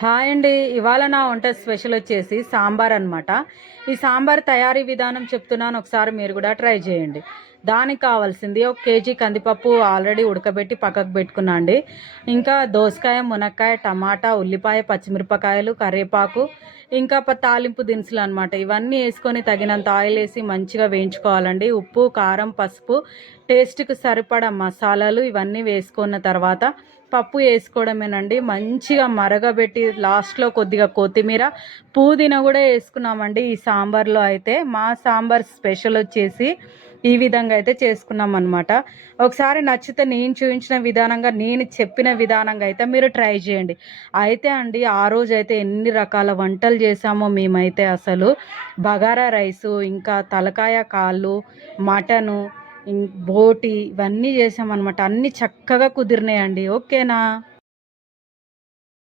Hi అండి. ఇవాళ నా వంట స్పెషల్ వచ్చేసి సాంబార్ అనమాట. ఈ సాంబార్ తయారీ విధానం చెప్తున్నాను, ఒకసారి మీరు కూడా ట్రై చేయండి. దానికి కావాల్సింది 1 కేజీ కందిపప్పు ఆల్రెడీ ఉడకబెట్టి పక్కకు పెట్టుకున్నా అండి. ఇంకా దోసకాయ, మునక్కాయ, టమాటా, ఉల్లిపాయ, పచ్చిమిరపకాయలు, కరివేపాకు, ఇంకా తాలింపు దినుసులు అనమాట. ఇవన్నీ వేసుకొని తగినంత ఆయిల్ వేసి మంచిగా వేయించుకోవాలండి. ఉప్పు, కారం, పసుపు, టేస్ట్కి సరిపడా మసాలాలు ఇవన్నీ వేసుకున్న తర్వాత పప్పు వేసుకోవడమేనండి. మంచిగా మరగబెట్టి లాస్ట్లో కొద్దిగా కొత్తిమీర, పుదీనా కూడా వేసుకున్నామండి. ఈ సాంబార్లో అయితే మా సాంబార్ స్పెషల్ వచ్చేసి ఈ విధంగా అయితే చేసుకున్నాం అనమాట. ఒకసారి నచ్చితే నేను చూపించిన విధానంగా, నేను చెప్పిన విధానంగా అయితే మీరు ట్రై చేయండి. అయితే అండి, ఆ రోజు అయితే ఎన్ని రకాల వంటలు చేసామో మేమైతే అసలు. బగారా రైసు, ఇంకా తలకాయ కాళ్ళు, మటను, బోటి, ఇవన్నీ చేసామన్నమాట. అన్నీ చక్కగా కుదిరినాయండి. ఓకేనా?